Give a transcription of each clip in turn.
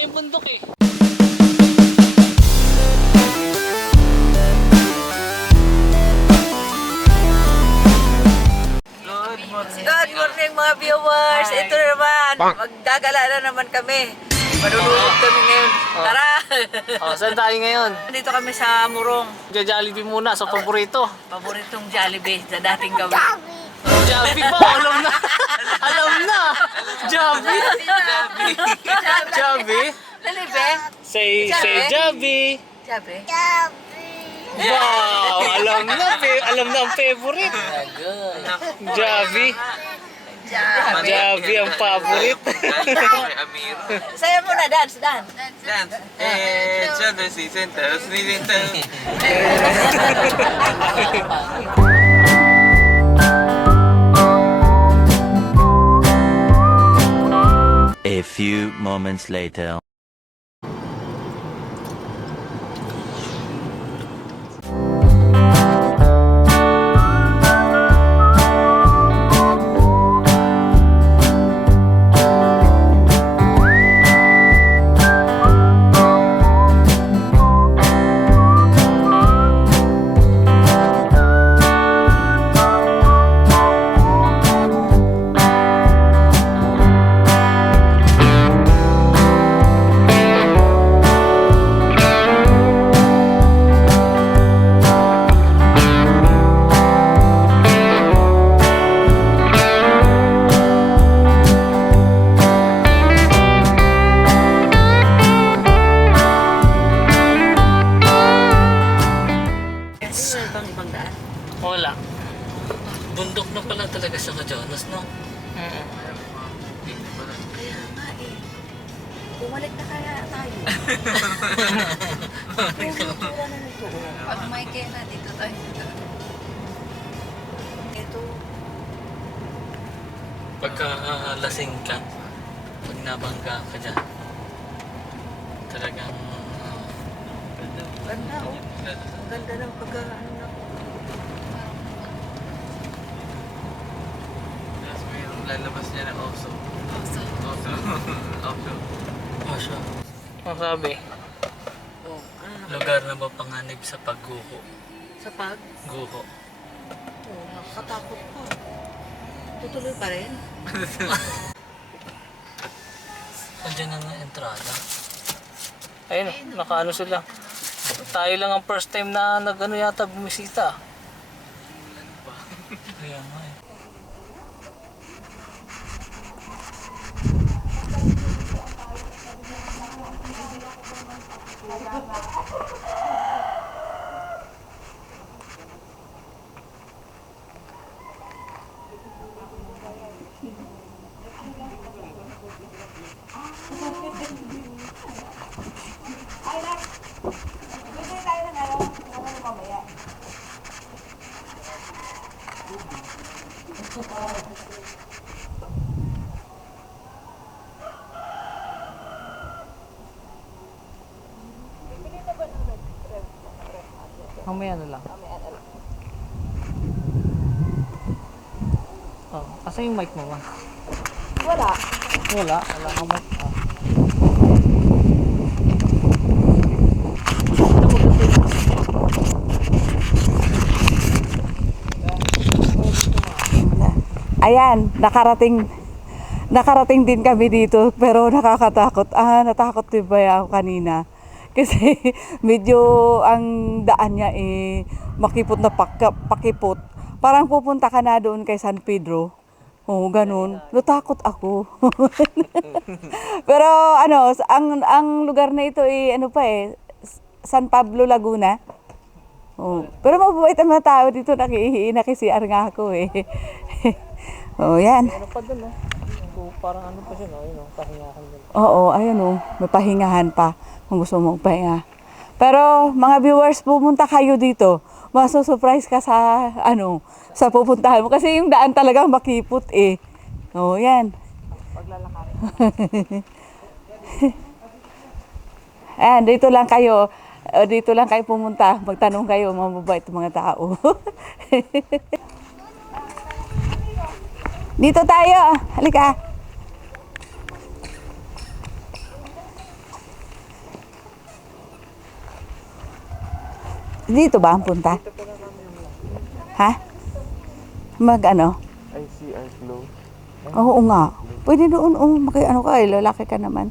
yung bundok eh. Good morning mga viewers! Ito na naman, magdagala na naman kami. Manunulog kami ngayon. Tara! Saan tayo ngayon? Dito kami sa Murong. Jollibee muna sa paborito. Paboritong Jollibee na dating gawin. Jollibee ba? Alam na! Alam na! Jollibee! Jollibee! Lalibe? Say Jollibee! Jollibee? Wow! Alam na! Alam na ang favorite. Jollibee! Jollibee ang favorite. Saya mo na, dance. Dance. Children season, tapos nilito. A few moments later. Ibang daan. Wala. Bundok na pala talaga siya ka Jonas, no? Kaya nga eh. Bumalik na kaya tayo. Kultura na nito. Pag may kena, dito tayo. Ito. Pagka lasing ka, pag nabangga ka dyan, talagang Ganda oh. Ang ganda ng pagka ano na. Tapos mayroong lalabas niya na oso. Oso. siya. Ang sabi, Oh, lugar na mapanganib sa pagguho. sa pag? Guho. Oh, nakakatakot pa. Tutuloy pa rin? Andiyan na nga entrada. Ayun, nakaano sila. Tayo lang ang first time na nag-ano yata bumisita. Kaya nga eh. Mamaya na lang. Oh, asa yung mic mo ba? Wala. Wala kang mic. Oh. Ayan, nakarating din kami dito pero nakakatakot. Natakot din ba ako kanina? Kasi medyo ang daan niya makipot na pakipot. Parang pupunta ka na doon kay San Pedro. Oo, ganun. Natakot ako. Pero ano, ang lugar na ito San Pablo, Laguna. Oh, pero mababait ang mga tao dito, nakisiar nga ako eh. Oh, yan. Ano pa doon, no? Parang ano pa siya, no? Yun, pahingahan doon. Oo, ayun oh, may pahingahan pa kung gusto mong pahinga. Pero mga viewers, pumunta kayo dito. Maso-surprise ka sa sa pupuntahan mo kasi yung daan talaga makipot eh. Oh, yan. Paglalakad. Ayan, dito lang kayo. Dito lang kayo pumunta. Magtanong kayo, mababait mga tao. Dito tayo. Halika. Dito ba ang punta? Ha? Mag ano? ICR flow. Oo nga. Pwede doon, ano ka, lalaki ka naman.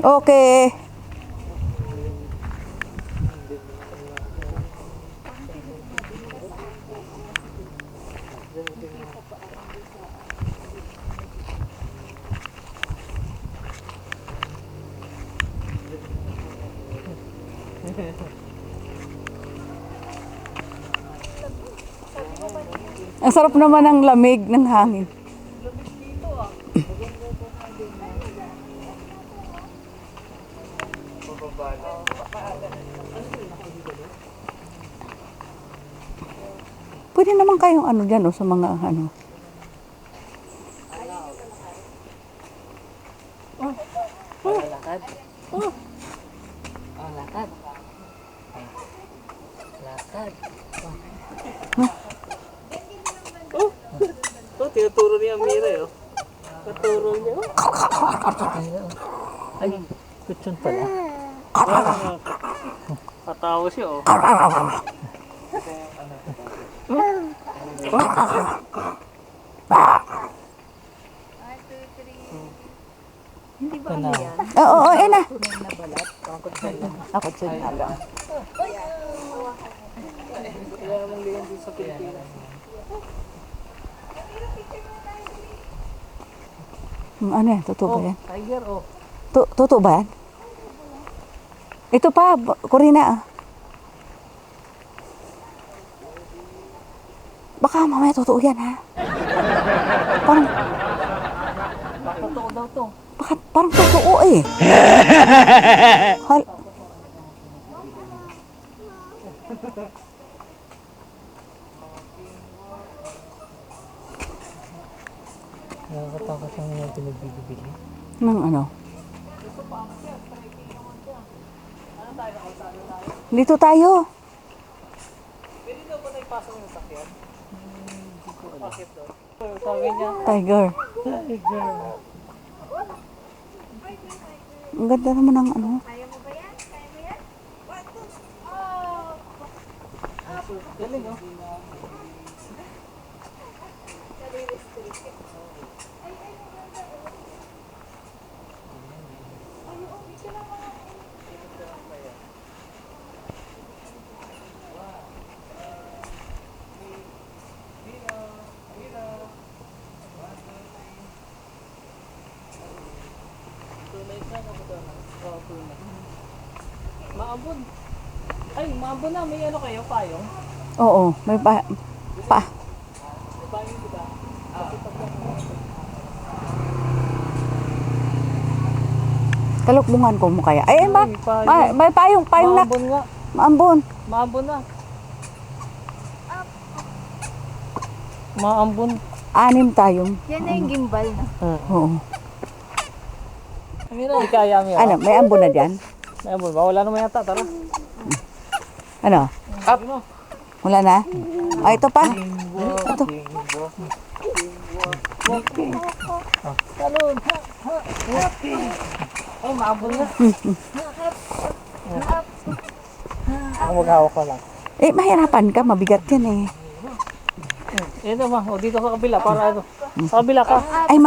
Okay. Ang sarap naman ng lamig ng hangin. Pwede naman kayong ano dyan sa mga ano. Lakad. Lakad. Lakad. Tinuturo niya ang mira eh. Tuturo niya. Ay, kutsyon pala. Katawa siya oh. Hindi ba ano yan? Oo, yan na. Tunay na balat? Ako sinalo. Ano yan? Totoo ba yan? Tiger oh. Totoo ba yan? Ito pa, Corina ah. Baka mamaya totoo yan ha. Parang, Totoo daw to. parang totoo eh. Nakakatakot ang mga pinagbibili. Ng ano? Dito tayo. Sabi niya, Tiger. Ang ganda naman ng ano. galing oh. Maambon. Ay, maambon na. May ano kayo, payong? Oo, may pa. Payong diba? Kalukbungan ko mo kaya. Ay, may payong na. Maambon nga. Maambon. Maambon na. Maambon. 6 tayong. Yan na yung gimbal na. Oo. Hindi kaya mo Ano, may ambon na dyan? Maambon ba? Wala naman yata. Tara. Ano? Up. Wala na? Ah, ito pa. Ito. Talon. Oh, maambon na. Ako maghawak ko lang. Eh, mahirapan ka. Mabigat yan eh. Ito ma, o dito sa kabila para ano. Sa kabila ka. Ay,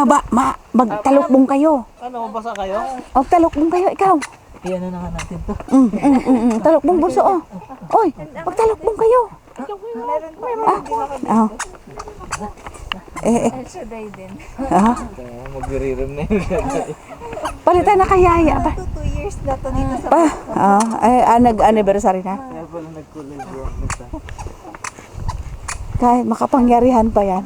magtalukbong kayo. Ano, mabasa kayo? Magtalukbong kayo, ikaw. Iyan na nga natin to. Talukbong bunso, oh. Oy, magtalukbong kayo. Ah. Elsa Day din. Magre-rem na yun. Palitan na kayaya pa. 2 years na to dito sa Nag-anniversary na. Kaya pala nagkulay bro. Kahit makapangyarihan pa yan.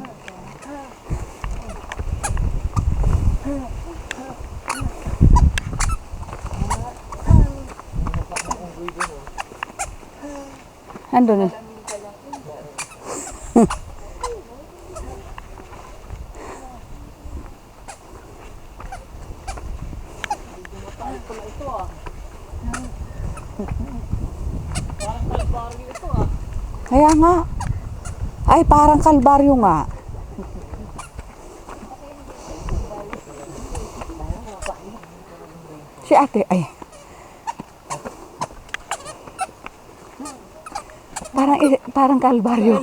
Andun na. Kaya nga. Ay, parang kalbaryo nga. Si ate, ay. Parang kalbaryo.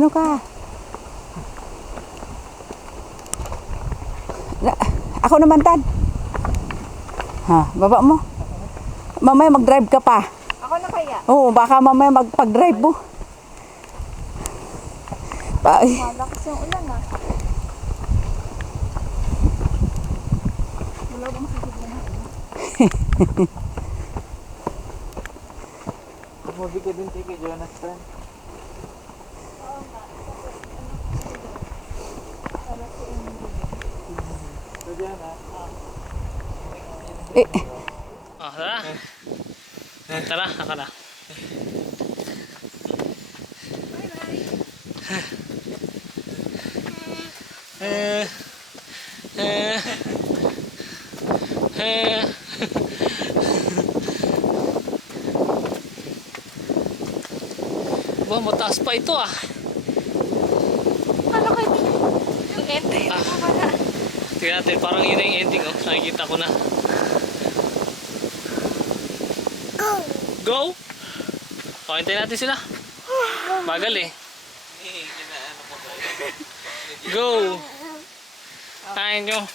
Ano ka? Ako naman, Tad. Ha, baba mo. Mamaya mag-drive ka pa. Ako na kaya. Oo, baka mamaya magpag-drive mo. Ay, Malakas yung ulan ah. Wala bang sasabihin natin? Kumabi ka din kay Jonathan. Tara. Tara, ako na. Ba, mataas pa ito ah. Ano kayo? Yung entry Ah. mo pala. Tingnan natin, parang yun na yung ending oh. Nakikita ko na. Go! O, hintayin natin sila. Bagal eh. Go! Kain nyo.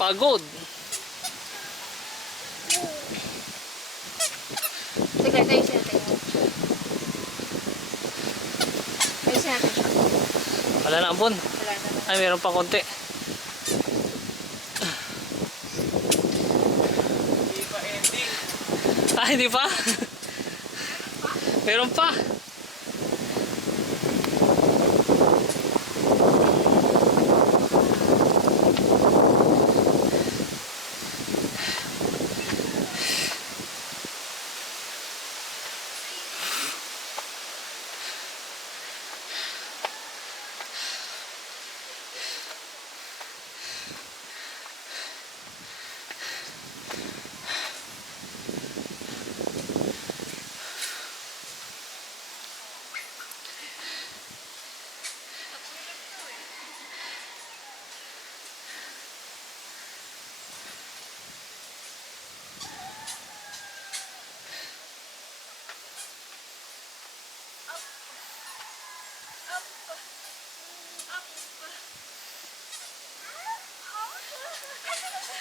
Pagod. Sige, tayo siya. Tayo siya. Wala na ambon. Wala na. Ay, meron pa konti. Ah, hindi pa? Meron pa.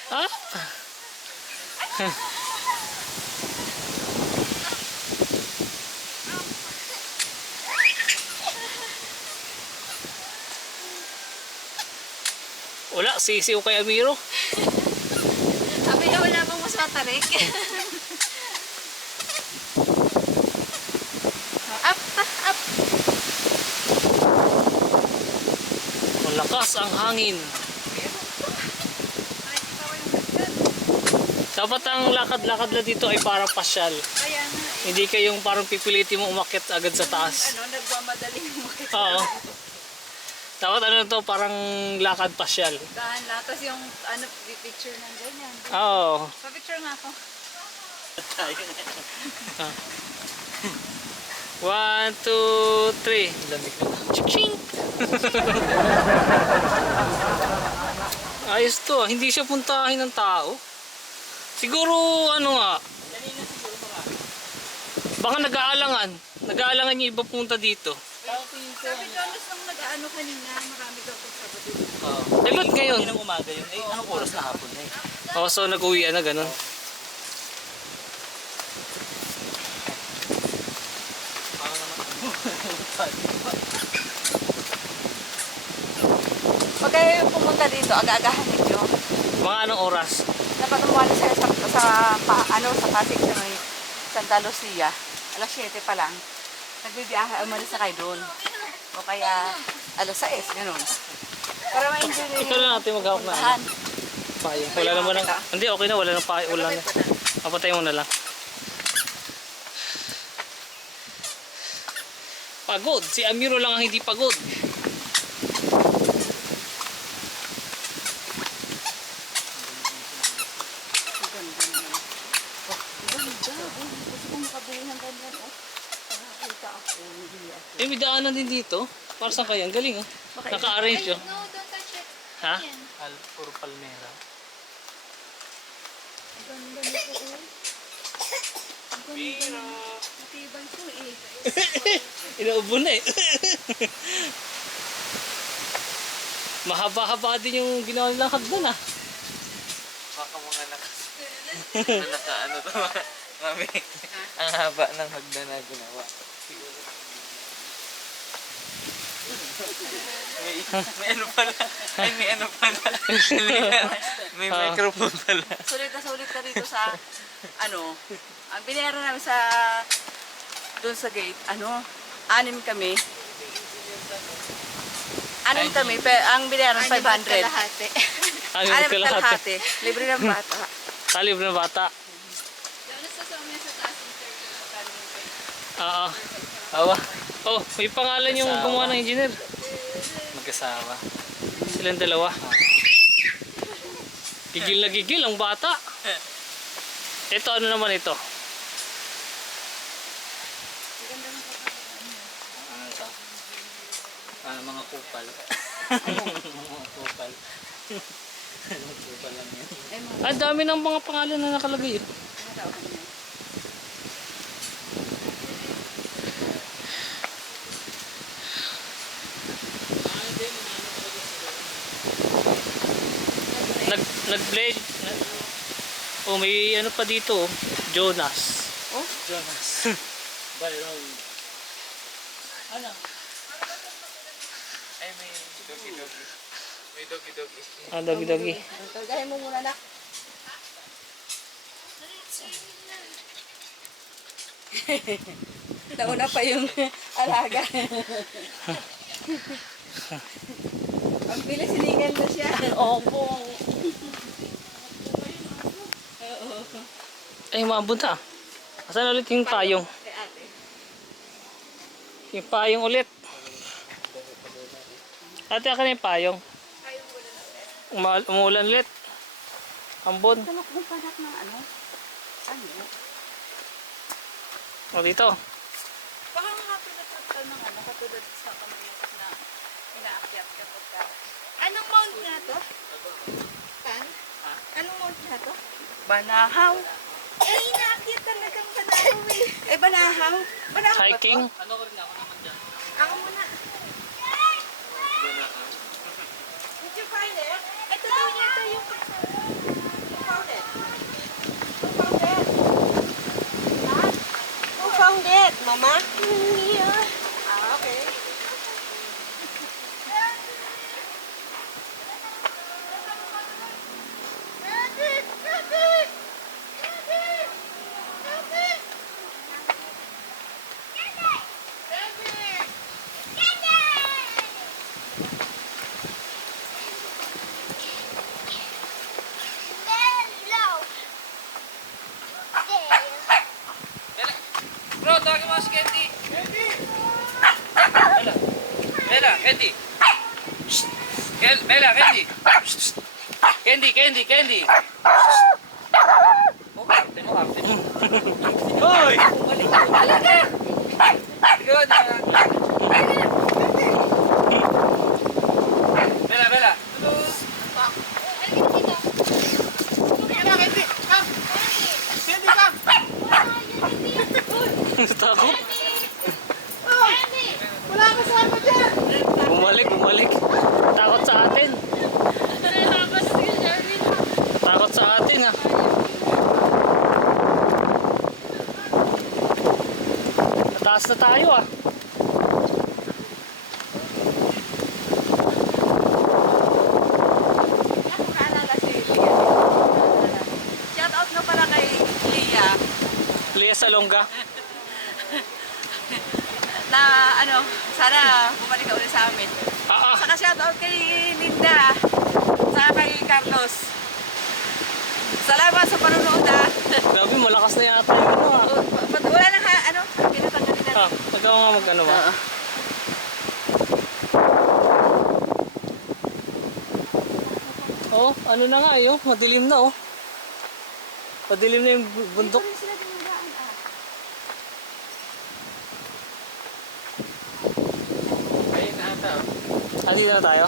Ah? Wala, sisiw kay Amiro. Sabi na wala pang mas matarik. Up, up. Malakas ang hangin. Dapat ang lakad-lakad na dito ay parang pasyal. Kaya nga. Hindi kayong parang pipilitin mo umakyat agad sa taas. Ano, nagmamadaling umakit. Oo. Dapat ano to, parang lakad pasyal. Dahan lang. Tapos yung ano, picture ng ganyan. Oo. Pa-picture nga ako. 1, 2, 3. Lamig na. Ching! Ayos to, hindi siya puntahin ng tao. Siguro ano nga. Baka nag-aalangan. Nag-aalangan yung iba punta dito. Sabi Jonas nung nag-ano kanina, marami daw pag Sabado. Dapat ngayon. Ng umaga yun. Eh, anong oras na hapon na eh? Oo, so nag-uwian na ganun. pag kayo pumunta dito, aga-agahan ninyo. Mga anong oras? Dapat umali sa Pasig sa may Santa Lucia. Alas 7 pa lang. Nagbibiyahe, umalis na kayo doon. O kaya alas 6, ganun. Para ma-enjoy nyo Ito lang natin maghawak na. puntahan. Payong. Wala naman ng... Hindi, okay na. Wala ng payong. Wala na. Papatay mo na lang. Pagod. Si Amiro lang ang hindi pagod. Eh, may daanan din dito. Para saan kaya? Ang galing oh. Naka-arrange oh. No, don't touch it. Ha? Yan. Puro palmera. Ang ganda nito oh. Ang ganda. Matibay po eh. Inaubo na eh. Mahaba-haba din yung ginawa nilang hagdan ah. Baka mga naka-ano to, mami. Ang haba ng hagdan na ginawa. May ano pala. Ay, may ano pala. May microphone pala. Sulit na dito sa, ang binayaran namin sa, doon sa gate, 6 kami. 6 kami, ang binayaran 500. Kalahati. Ano Anim kalahati? kalahati. Libre ng bata. Talib na bata. Jonas, sa mga sa taas ng circle. Magkano yung pay? Oo. Awa. Oh, may pangalan yung gumawa ng engineer. Mag-asawa. Silang dalawa. Gigil na gigil ang bata. Ito ano naman ito? Ano to? Mga kupal. Mga kupal. Kupal lang yan. Ang dami ng mga pangalan na nakalagay. Eh. Nag-blade. Oh, may ano pa dito, oh. Jonas. Oh? Jonas. Byron. Ano? Ay, may doggy-doggy. May doggy-doggy. Ah, doggy-doggy. Tagahin mo muna na. Nauna pa yung alaga. Ang bilis, sinigan na siya. Opo. Ay, maabot na. Asan ulit yung payong? Kay ate. Yung payong ulit. Ate, akin na yung payong. Umuulan ulit. Ambon. Talok mo panak ng ano? O dito. Baka nga katulad ng katulad sa kamayakas na inaakyat kapag ka. Anong mount nga to? Pan? Anong mount nga to? Banahaw. Eh, inaakyat talagang banahaw eh. Banahaw? Banahaw ba to? Hiking. Ako muna. Did you find it? Ito daw niya ito yung Who found it? Who found it? Who found it, Mama? yeah. Okay. Bro, tawagin mo si Candy. Bella, Candy. Bella, Candy. Candy. Mo kapte. Hoy! Good. Bella. Takot. Wala kasama dyan! Bumalik. Takot sa atin. Takot sa atin ah. Taas na tayo ah. Naalala si Lia. Shout out na pala kay Lia. Lia Salonga. Na sana bumalik ka ulit sa amin. Saka shout out kay Linda. Saka kay Carlos. Salamat sa panonood ah. Grabe, malakas na yata yung ano ah. Wala nang pinatanggalin natin. Nagawa nga mag ano ba? Oh, ano na nga eh, oh. Madilim na oh. Madilim na yung bundok. Dito rin sila dumadaan ah. Ayun na ata. Andito na tayo.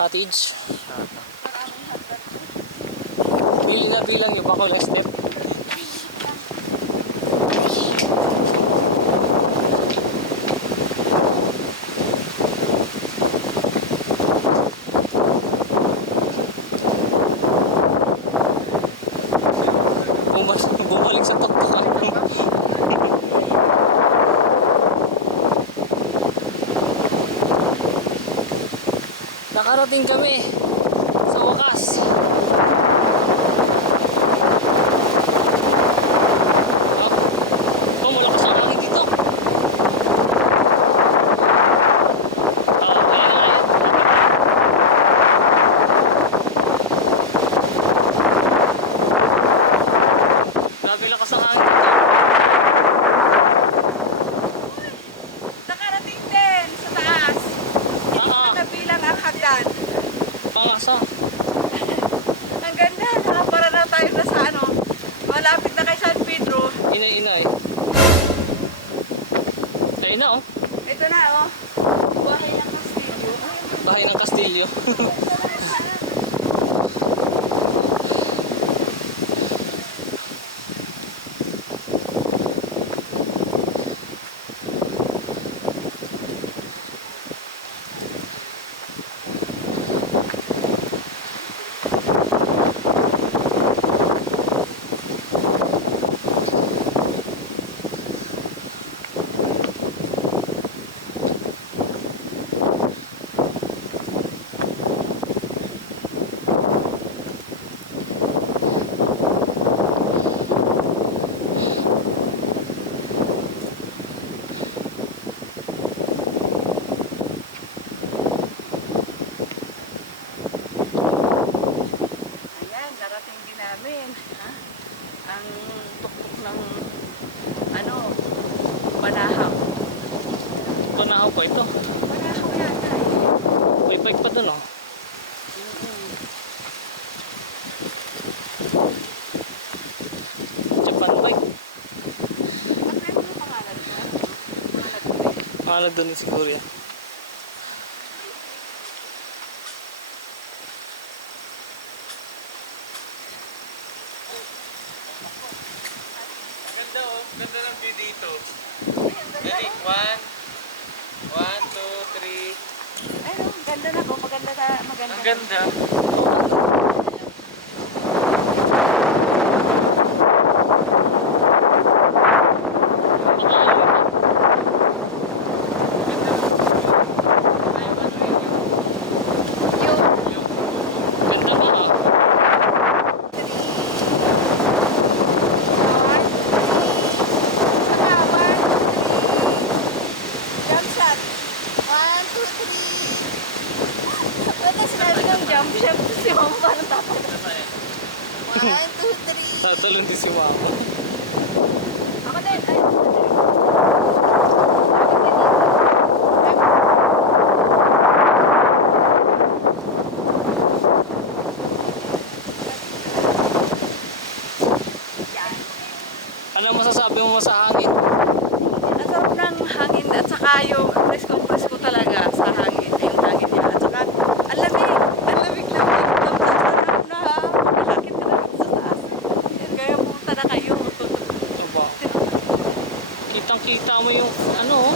Cottage. Bili na bilang yung bako lang step. Bumalik sa tuktukan. Nakarating kami sa wakas. Oh, malakas ang hangin dito. Ayun na nga. Grabe lakas ang hangin dito. Nakarating din sa taas. Nabilang ang hagdan. Pangasa. Ang ganda, nakapara na tayo na sa ano. Malapit na kay San Pedro. Inay-inay. Ayun na oh. Ito na oh. Bahay ng kastilyo. Bahay ng Kastilyo. Ayan, narating din namin. Ha? Ang tuktok ng ano, Banahaw. Panahaw pa ito. Banahaw yata eh. May bike pa dun oh. Japan bike. Ano yung pangalan ko? Pangalan ko rin. Pangalan dun siguro yan. Maganda oh. Ganda ng view dito. Galing. 1, 2, 3. Ay, no, ganda na ko. Maganda na, maganda. Ang ganda. Ganda na ah. Jump shot. 1, 2, 3. Ano sinabi ng jump shot? Si Mama parang tapat. 1, 2, 3. Tatalon din si Mama. Ako din. Ay. Ano masasabi mo sa hangin? Ang sarap ng hangin at saka yung presko talaga sa hangin. Yung hangin niya. At saka ang lamig. Ang lamig-lamig. Ang sarap na makakakit ka na sa taas. Yan, kaya pumunta na kayo. Aba. Kitang-kita mo yung ano oh.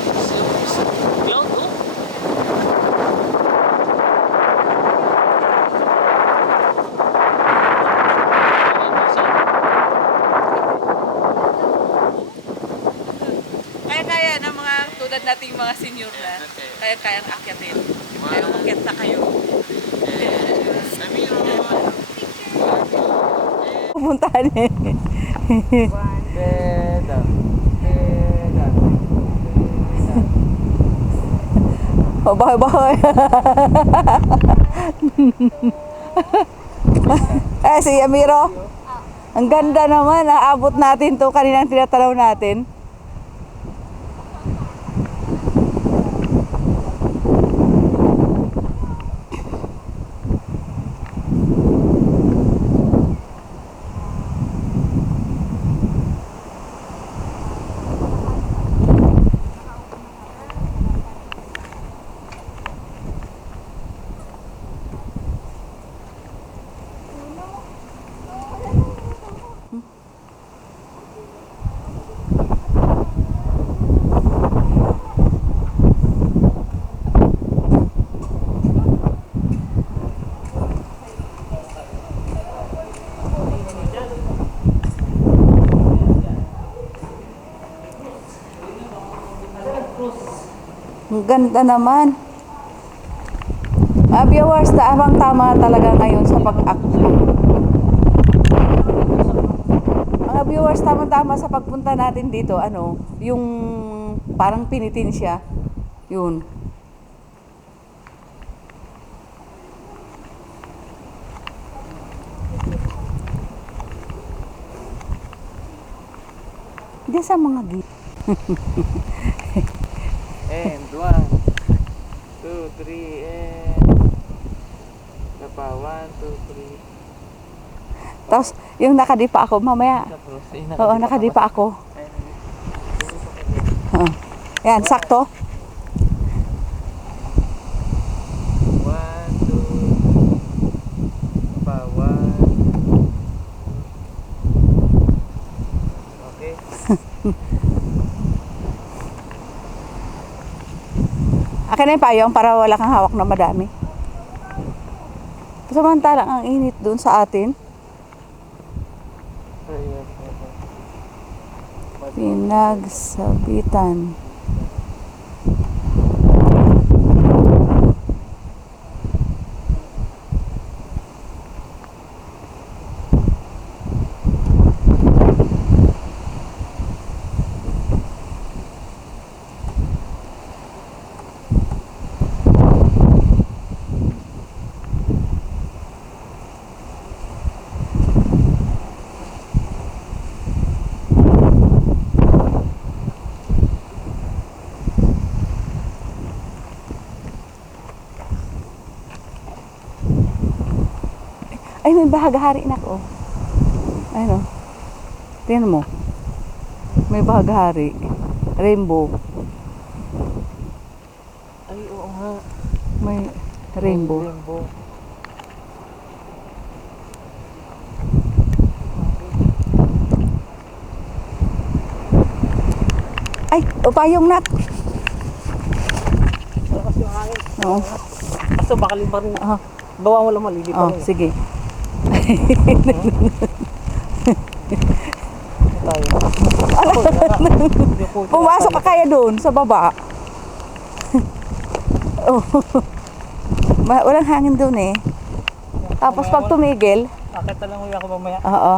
Cloud oh. Kaya-kaya ng mga tulad nating mga senior na. Kaya-kayang akyatin. Kaya umakyat na kayo. Pupuntahan eh. Beda. Oh, bahay. Si Amiro. Ang ganda naman. Naabot natin to kaninang tinatanaw natin. Ang ganda naman. Viewers, tama talaga ngayon sa mga viewers, tama sa pagpunta natin dito, yung parang pinitin siya. Yun. Diyan sa mga And 1, 2, 3, and isa pa, 1, 2, 3. Tapos, yung nakadipa ako, mamaya. Tapos, Oo, nakadipa ako. Yan, sakto. 1, 2, pa, 1. Okay. Akin na yung payong para wala kang hawak na madami. Samantalang ang init dun sa atin. Pinagsabitan. Ay, may bahagahari na ko. Ayun o. Tingnan mo. May bahagahari. Rainbow. Ay, oo nga. May rainbow. Rainbow. Ay, payong nak. Malakas yung hangin. Oo. Kaso baka limpa rin. Oh, Bawa mo lang malilipa oh, rin. sige. Tayo. Pumasok ka kaya doon sa baba. Oh. Walang hangin doon eh. Tapos pag tumigil, Akit na lang uwi ako mamaya. oo.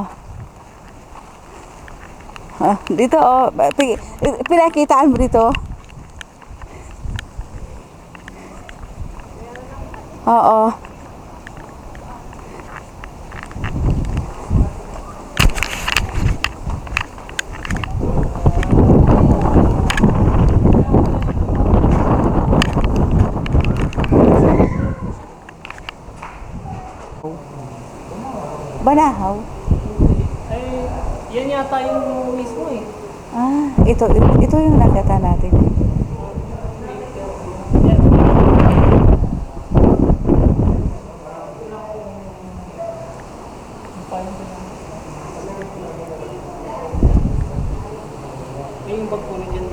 Dito oh, pinakitaan mo dito. Oo. Banahaw. Ay, yan yata yung mismo eh. Ito yung nakita natin. May yung bag po rin dyan.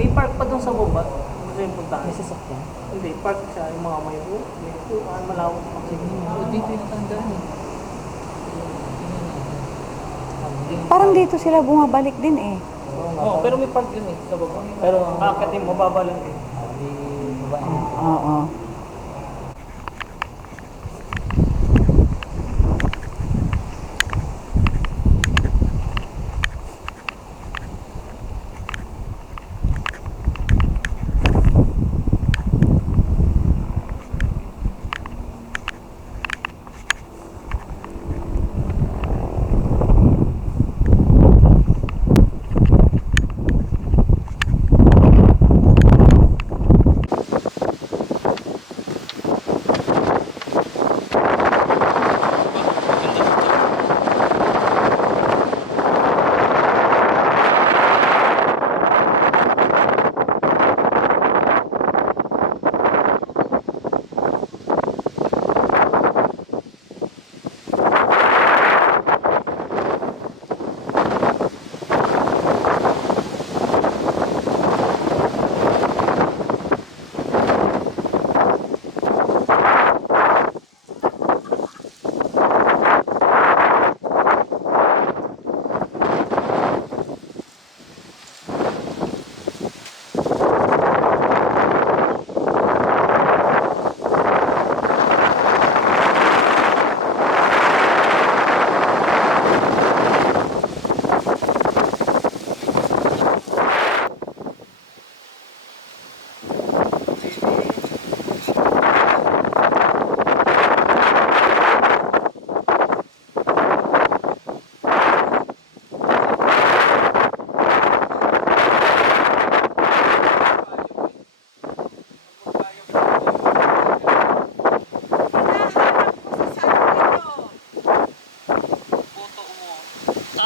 May park pa dun sa baba. Gusto yung puntahan. May sasakyan? Hindi, park siya. Yung mga mayo. May malawak pa. Dito yung natandaan eh. Parang dito sila bumabalik din eh. Oo, pero may park dun eh, sa baba. Pero kakating mababa lang din. Oo.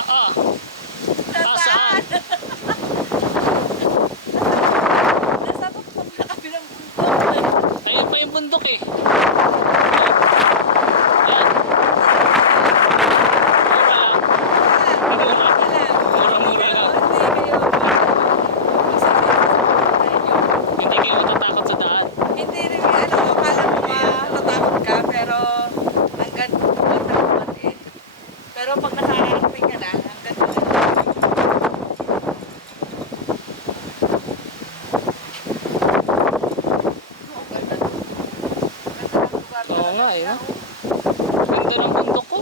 Ah, saan? Nasa kabilang bundok. Ayun pa yung bundok eh. Yan. Mura lang. Mura-mura lang. Hindi kayo matatakot sa daan. Hindi rin, akala mo matatakot ka, pero ang ganda naman eh. Pero pag nakakarating ka na, ang ganda na. Oo, ganda. Ganda ng lugar Oo nga eh. talaga. No? Ganda ng bundok ko.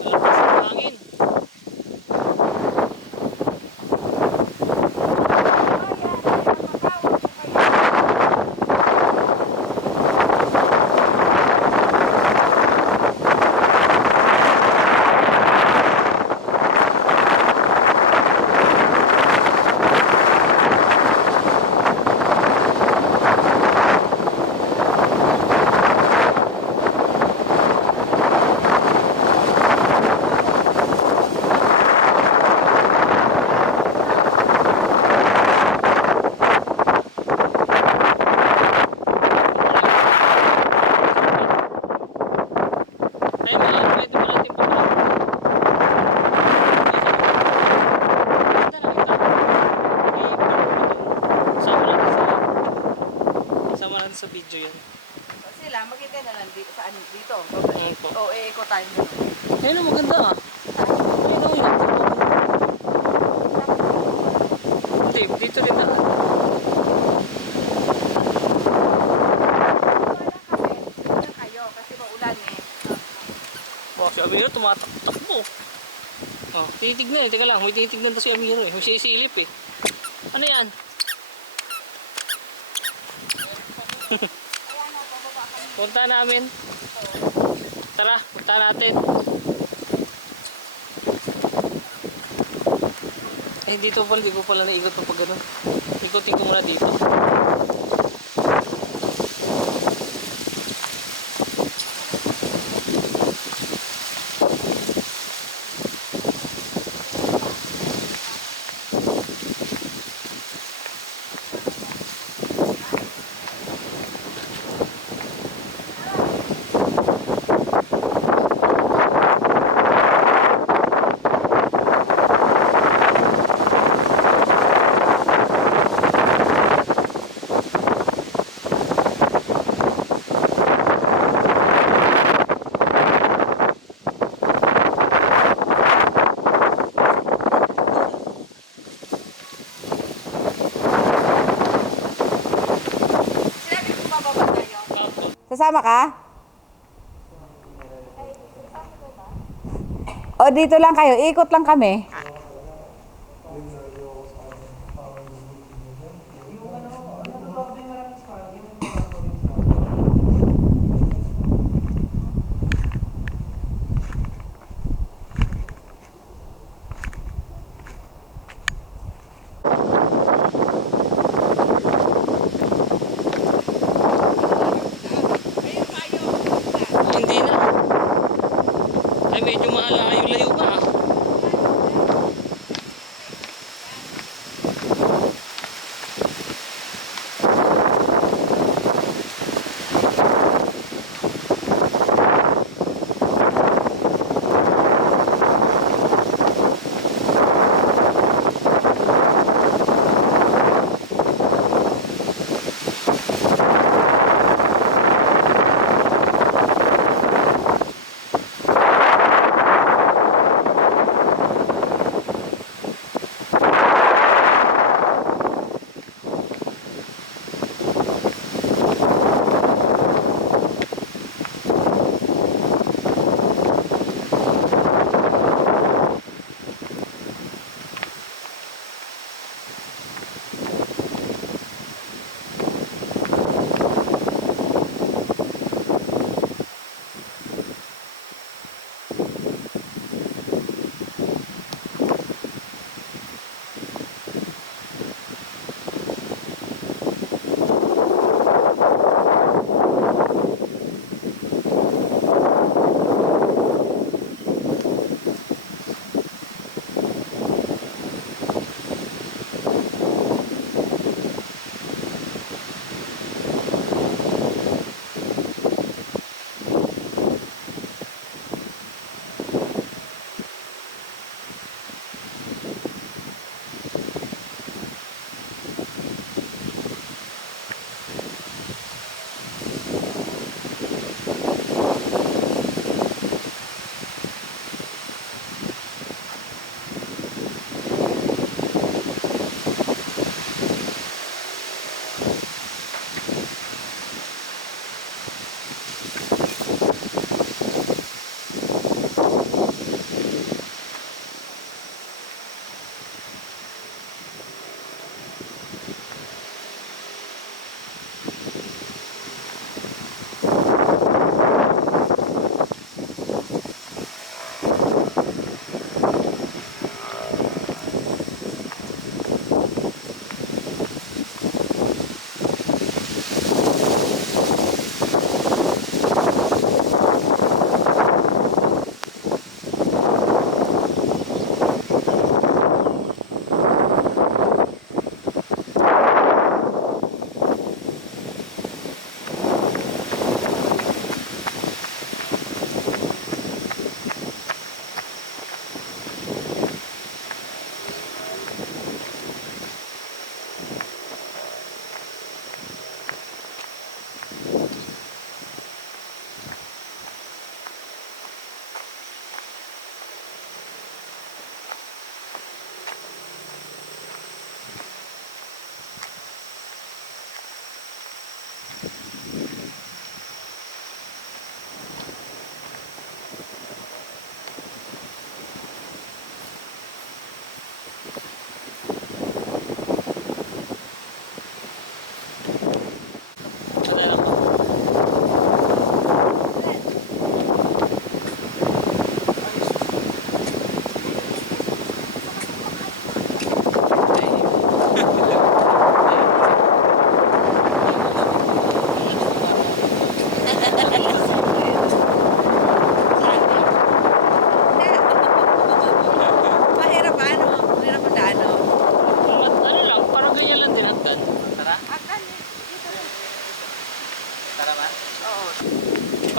Lakas ng hangin. Ay, pwede pala natin pumula. Ganda nakita. Sama natin sama natin sa video yan. Sila, maghintay na lang dito sa ano dito. Ayun po. O, eco time mo. Ayun o, maganda ah. Ayun o, yun. Hindi, dito rin na. Wala kayo kasi maulan eh. Wow, si Amiro tumatakbo. Oh, titignan eh. Teka lang, may titignan to si Amiro eh. May sisilip eh. Ano yan? Punta namin. Tara, punta natin. Eh, dito pala, di ko pala naikot pa pag ganun. Ikutin ko muna dito. Sinabi ko bababa tayo. Sasama ka? O dito lang kayo, ikot lang kami. Hindi na. Ay, medyo malayo-layo ka ah.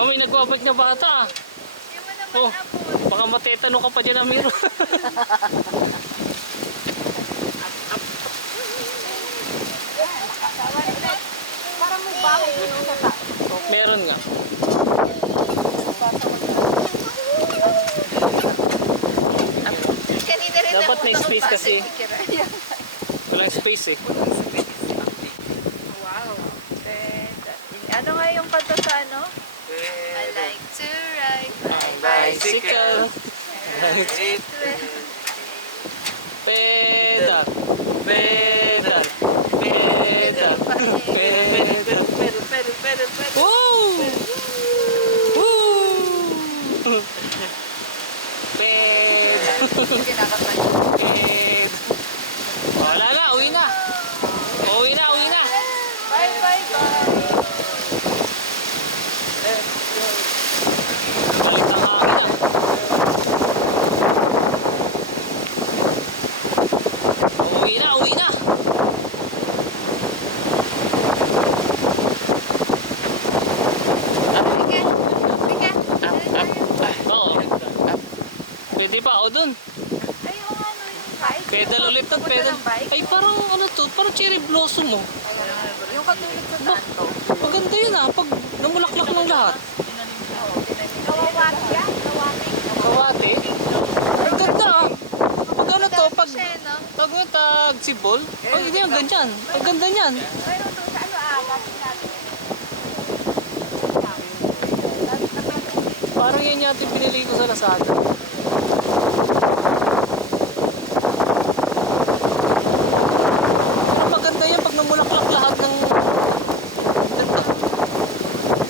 Oh, may nagbabalik na bata. Yung mo naman Oh, apo. baka matetano ka pa dyan, Amiro. Parang may bahay dito sa taas. Meron nga. Kanina rin Dapat may napunta ko space pa kasi. sa Tikiraya. Walang space eh. Wow. Ano nga yung kanta sa ano? I like to ride my Bicycle. Pedal. Pedal. Pedal. Pedal. Pedal. Woo! Woo! Pedal. Hindi nakapag. Pedal. Wala na, uwi na. Uwi na. Bye. Balik ang hangin ah. Uwi na. Oo. Pwede pa ako dun. Ay, yung ano yung bike. Pedal ulit ng Papunta pedal. ng bike. Ay, parang ano to, parang cherry blossom mo. Yung katulad sa tanto. Maganda yun ah, pag namulaklak ng lahat. Kawawati yan. Kawate. Ang ganda ah. Pag ano to, pag no? may tag sibol, ay hindi ang ganyan. Ang ganda niyan. Pero doon sa ano gating natin. Parang yan yata yung binili ko sa Lazada. Maganda yan pag namulaklak lahat ng ganda.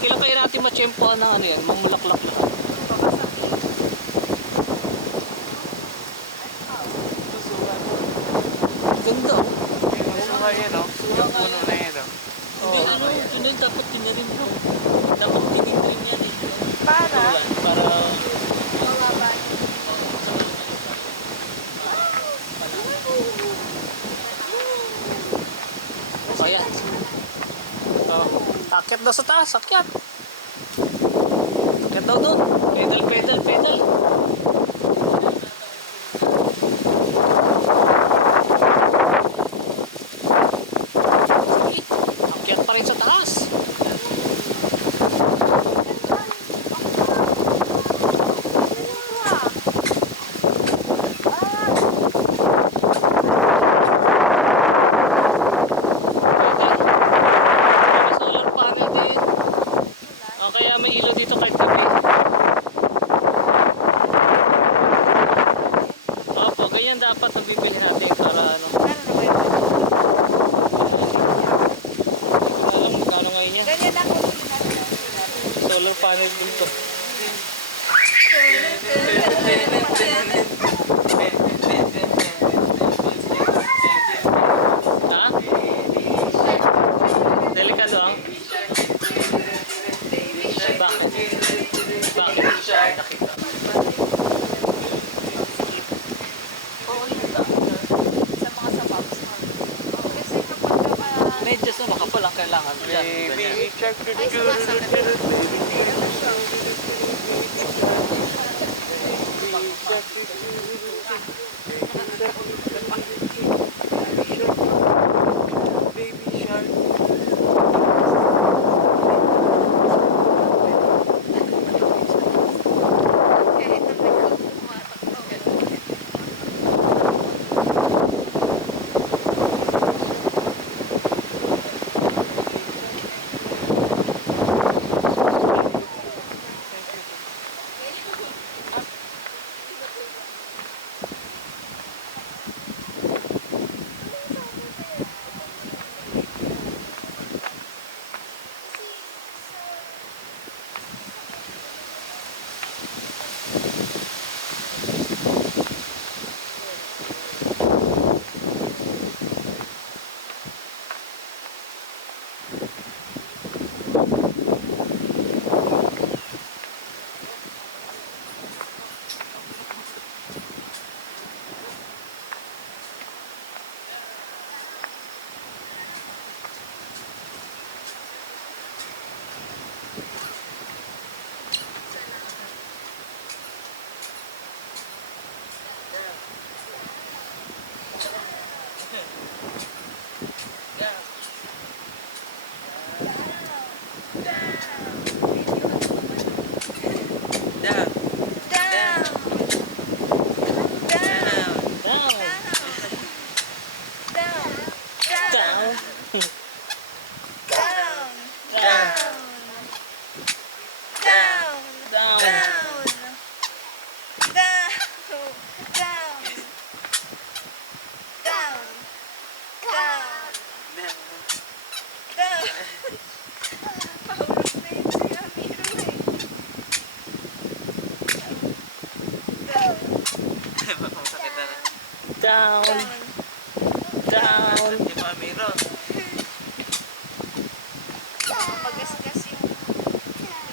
Kailan kaya natin matsyempohan ng ano yan, mamulaklak lahat. Ganda oh. Suha yan, no? Yung puno na yan, no? Hindi ano, yun dapat tinarim mo. Dapat tinitrim yan eh. Para? Para o yan. Akyat daw sa taas, akyat. Akyat daw doon. Pedal. Sige, akyat pa rin sa taas. May solar panel din. O kaya may ilaw dito kahit gabi. Opo, ganyan dapat ang bibili natin para ano. Alam mo kano ngayon yan. Ganyan ako. Solar panel din to. Ha? Delikado ah. Bakit? Bakit? Nakita. Sa mga sabaw. Kasi kapag Medyas na makapal ang kailangan. Baby shark, ay sumasakit. baby shark. Kaya ito may kumatakbo. Pahulog na yun si Amiro eh. Baka masakit na. Down. Down. Di ba, Amiro? Magasgas yung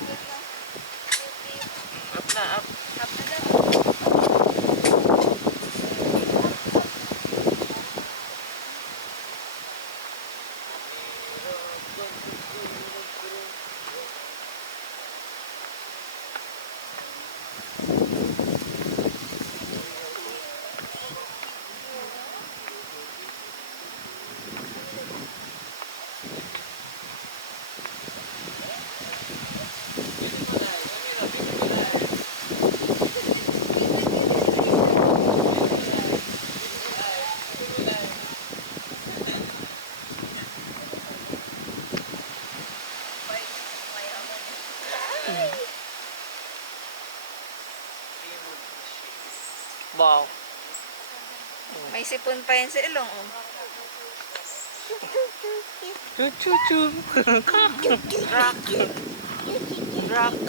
likod na. Up na, up. Hap na daw. Wow. May sipon pa yan sa ilong. Oh. Chu-chu-chu. Rock. Rock.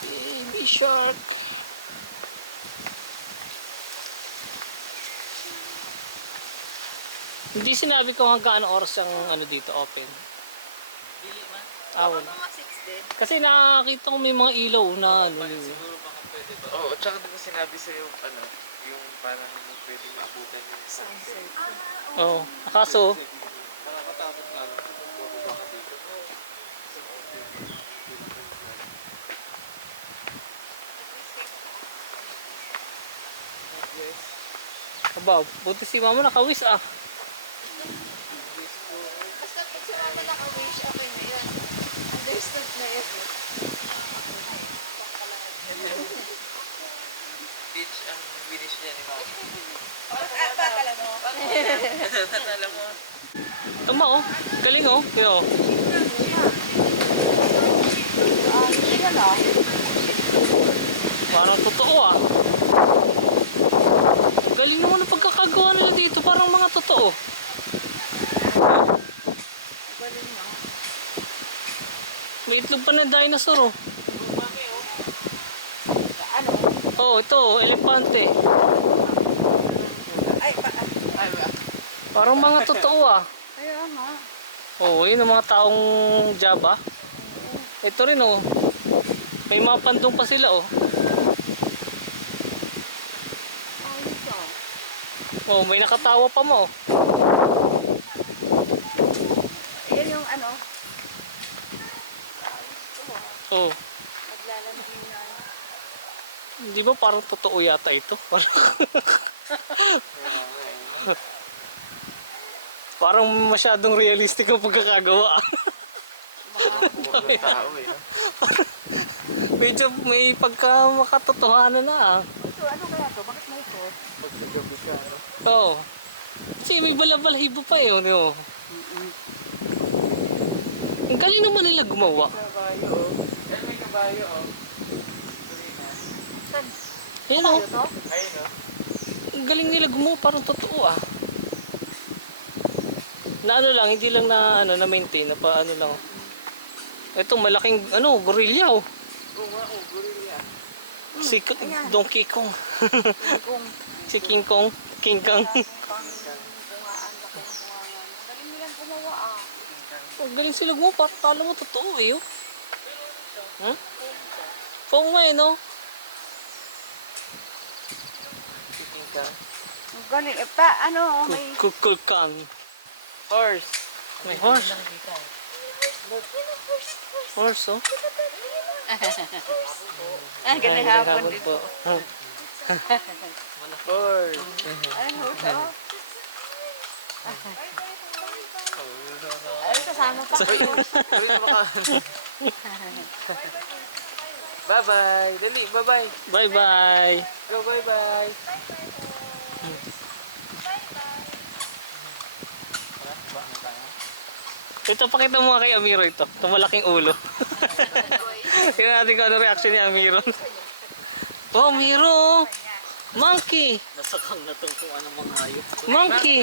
Baby shark. Hindi sinabi ko hanggang ano oras ang ano dito open. Dili man. Wala. Mga 6 din. Kasi nakakita ko may mga ilaw na ano. Siguro baka pwede ba? Oo, tsaka di ba sinabi sa'yo, ano, yung parang hindi pwede maabutan yung sunset. Oo. Kaso, Nakakatakot nga. Baka dito. Yes. aba, buti si mama nakawis ah. Basta pag si mama naka-wish, okay na yan. Understood na yan. Beach ang finish niya ni Mama. Bakala mo? Natala mo. Tama oh. Galing oh. Kaya oh. Hindi ka na. Parang totoo ah. Galing naman ang pagkakagawa nila dito. Parang mga totoo. Galing na. May itlog pa ng dinosaur oh. Ano? Oh, ito. Elepante. Ay, Parang mga totoo ah. kaya nga. Oh, yun ang mga taong Java. Ito rin oh. May mga pandong pa sila oh. Ayos ah. Oh, may nakatawa pa mo. Ayan yung ano, Oh. naglalambing na. Di ba parang totoo yata ito? Parang masyadong realistic ang pagkakagawa. Huwag ng tao eh. Medyo may pagka makatotohanan na ah. Ito, ano kaya to? Bakit may ito? Pag nagabi siya, ano? Oo. Kasi may balabalahibo pa eh. Ano? Ang galing naman nila gumawa. Kabayo, oh. Eh, may kabayo, oh. Saan? Yan oh. Ito? Ayun, oh. Ang galing nila gumawa. Parang totoo ah. Na ano lang, hindi lang na ano na maintain, na pa ano lang. Ito malaking ano, gorilla oh. Oo nga, oh, gorilla. Si Donkey Kong. Kung Si King Kong, King Kong. bungaan, laki ng bungaan. Galing nilang gumawa ah. Oh, galing sila gumawa, parang kala mo totoo eh oh. Huh? Pong nga eh no. Chicken ka. Ang galing. Ano, may... Kukulkan. Horse. May horse. Horse oh. Ah, galing hapon din. po. Horse. Ay, horse oh. Ay, kasama pa. Uy, baka, Bye-bye. Dali, bye-bye. Bye-bye. Go, bye-bye. Ito, pakita mo nga kay Amiro ito. Itong malaking ulo. Tingnan natin kung ano reaction ni Amiro. Oh, Amiro! Monkey! Nasakang na tong kung anong mga hayop. Monkey!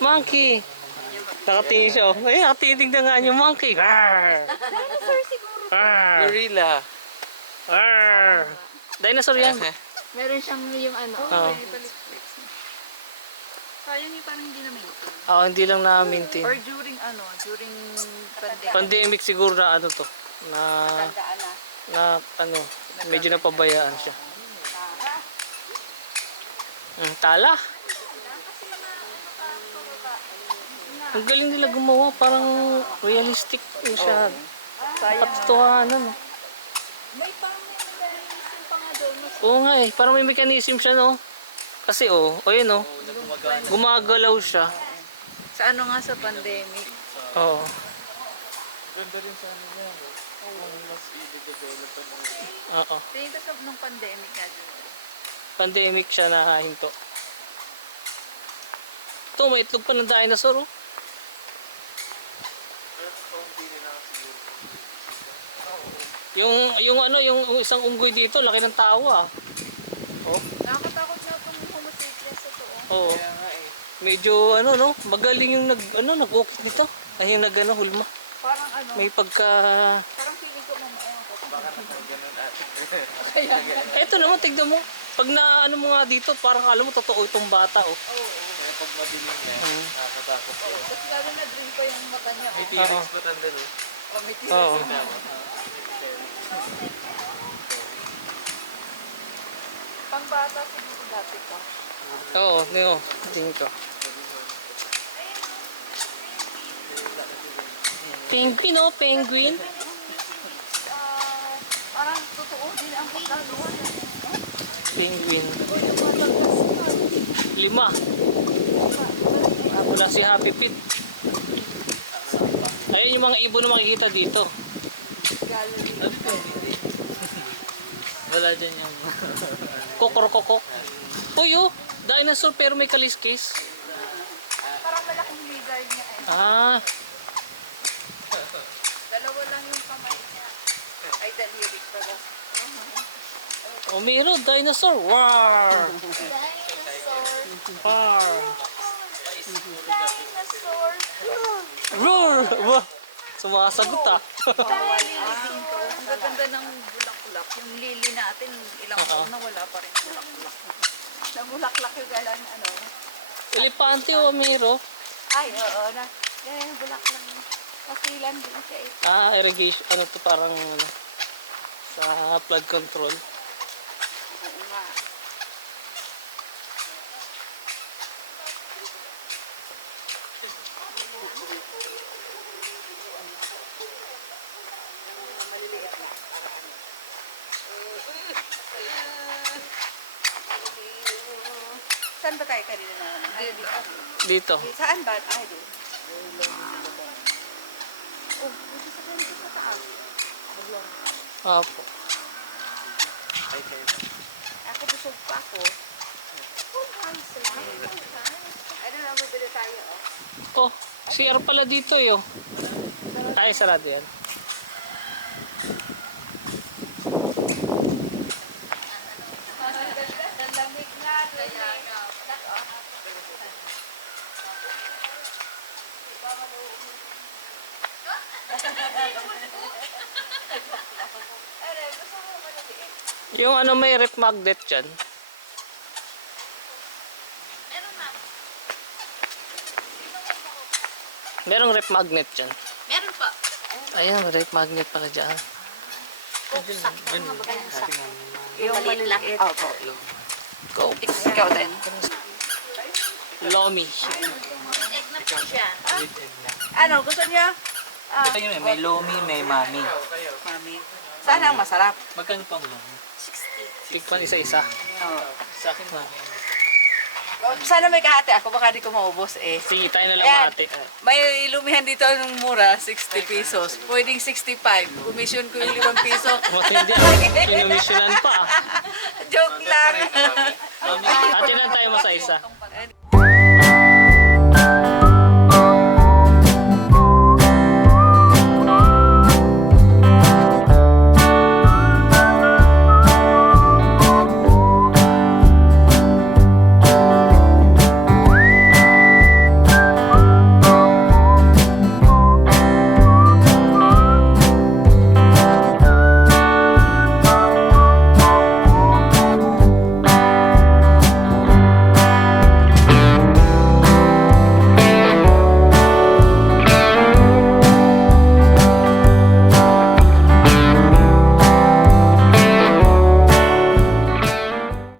Monkey! Nakatingin siya. Oh. Ay, nakatitingnan nga yung monkey. Arr! Arr! Gorilla. Arr! Dinosaur yan. Meron siyang yung ano. Oo. Sayang yung parang hindi na maintain. Oo, hindi lang na-maintain. Or during pandemic. Pandemic siguro na ano to. Na, Tandaan na. ano, medyo napabayaan siya. Tala. Ang galing nila gumawa, parang realistic yun siya. Katotohanan. May parang may mechanism pa nga doon. Oo nga eh, parang may mechanism siya no. Kasi yun gumagalaw siya. Sa ano nga sa pandemic. Oo. Ganda rin sa ano niya. Kung mas i-develop pa ng Oo. Tingin ko sa nung pandemic nga dun. Pandemic siya na hinto. Ito, may itlog pa ng dinosaur oh. Yung isang unggoy dito, laki ng tawa. Oh. Nakakatakot na itong Homo sapiens ito. Oo. Kaya nga eh. Medyo magaling yung nag-ukit nito. Ay yung hulma. Parang ano, May pagka parang feeling ko mamaya ako. Baka naman ganun ate. eto naman, tignan mo. Pag na mo nga dito, parang alam mo totoo itong bata oh. Kaya pag madilim niya, nakakatakot. Tapos lalo na green pa yung mata niya. May T-Rex pa tanda no? Oh, may tira Oo. sa Pangbata siguro dati pa. Oo, tingin ko. Penguin oh, penguin. Parang totoo din ang pagkaluan. Penguin. 5. Wala si Happy Feet. Ayun yung mga ibon na makikita dito. Wala dyan yung... Kokorokokok. Uy oh, dinosaur pero may kaliskis. Parang malaking lizard niya eh. Ah, Dalawa lang yung kamay niya. Ay, daliri pala. meron dinosaur. War. War. Dinosaur! Roar. Wah. Sumasagot ah. Ang gaganda ng bulaklak. Yung lily natin, ilang taon na wala pa rin bulaklak. Nabulaklak yung galan, ano. Elepante o Amiro. Ay, oo na. Yan yung bulaklak. Masilan din siya eh. Ah, irrigation. Ano to parang sa flood control. Oo nga. Saan ba tayo kanina na? Dito. Dito. Saan ba? Ay, doon. Oh, dito sa kanito sa taas. Apo. Ako busog pa ako. Ano na, mabili tayo, oh. Oh, CR pala dito yo. Ay, sarado yan. Lamig nga, kaya nga. Yung may rep magnet dyan. Merong rep magnet dyan. Meron pa. Ayun, rep magnet pala dyan. Yung maliliit. Opo. Go. Ikaw din. Lomi. Egg na po siya. Ano, gusto niya? Ayun, may lomi, may mami. Mami. Sana ang masarap. Magkano pang lomi? Tikpan isa-isa. Oo. Sa akin mami. Sana may kahati ako, baka di ko maubos eh. Sige, tayo na lang Ayan, mahati. may lumihan dito ng mura, 60 pesos. Pwedeng 65. Commission ko yung 5 piso. Matindi. Kinumisyonan pa. Joke lang. Ate lang tayo masa isa.